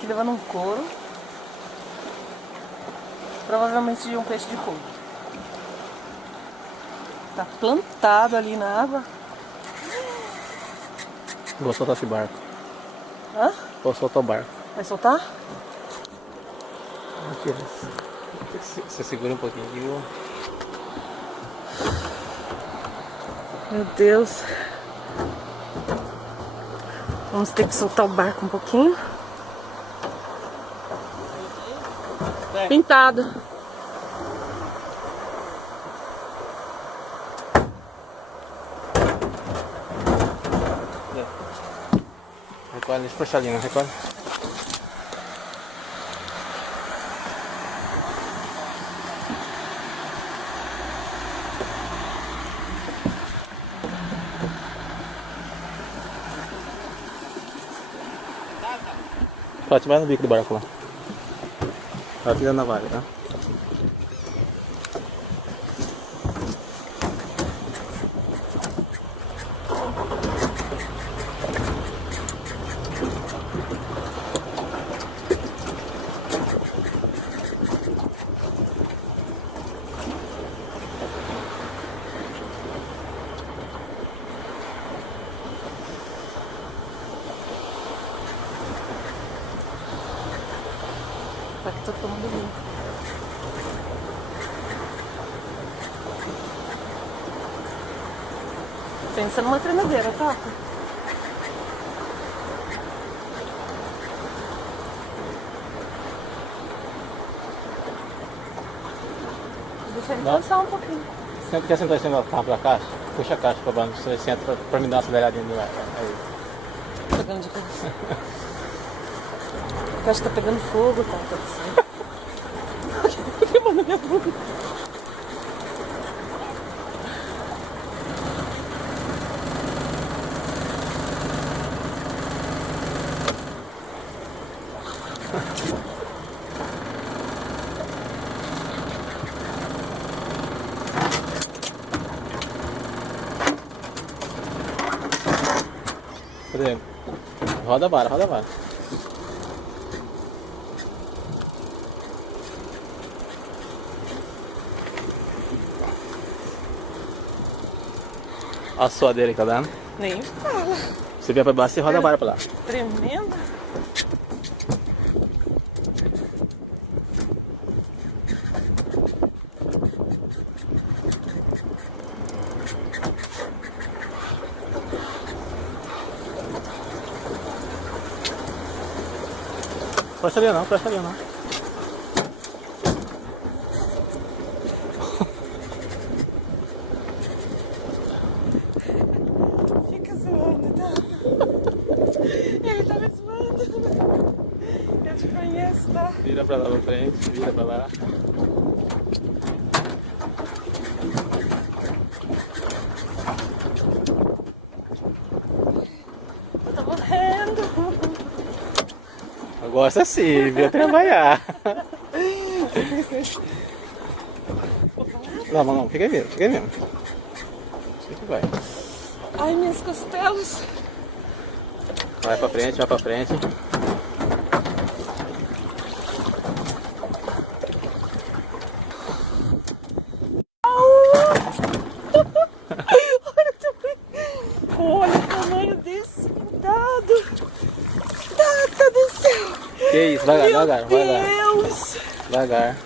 aqui levando um couro. Provavelmente de um peixe de fogo. Tá plantado ali na água. Vou soltar esse barco. Hã? Vou soltar o barco. Vai soltar? Mentira. Você segura um pouquinho aqui, viu? Meu Deus. Vamos ter que soltar o barco um pouquinho. Pintado. Recolhe, deixa eu puxar ali, não recolhe. Pode, vai no bico do barco lá. Tá tirando na vaga, tá? Tá que tô tomando vinho. Pensa numa treinadeira, tá? Deixa ele cansar um pouquinho. Sempre quer sentar em cima da caixa, puxa a caixa pra baixo, você senta pra me dar uma aceleradinha no ar. Aí. Pegando de cabeça. A caixa tá pegando fogo, tá? Tá queimando minha bunda. Por exemplo, roda a vara, roda a vara. Olha a suadeira que tá dando. Nem fala. Você vem pra baixo e roda a vara pra lá. Tremenda. Presta ali não, presta ali não. Fica zoando, tá? Ele tá me zoando. Eu te conheço, tá? Vira pra lá pra frente, vira pra lá. Eu tô morrendo. Eu gosto assim, veio trabalhar. Não, não, fica aí mesmo, fica aí mesmo. Assim que vai. Ai, minhas costelas. Vai pra frente, vai pra frente. Olha o tamanho desse pintado. Tata do céu. Que isso, devagar, Meu devagar, devagar. Deus. Devagar.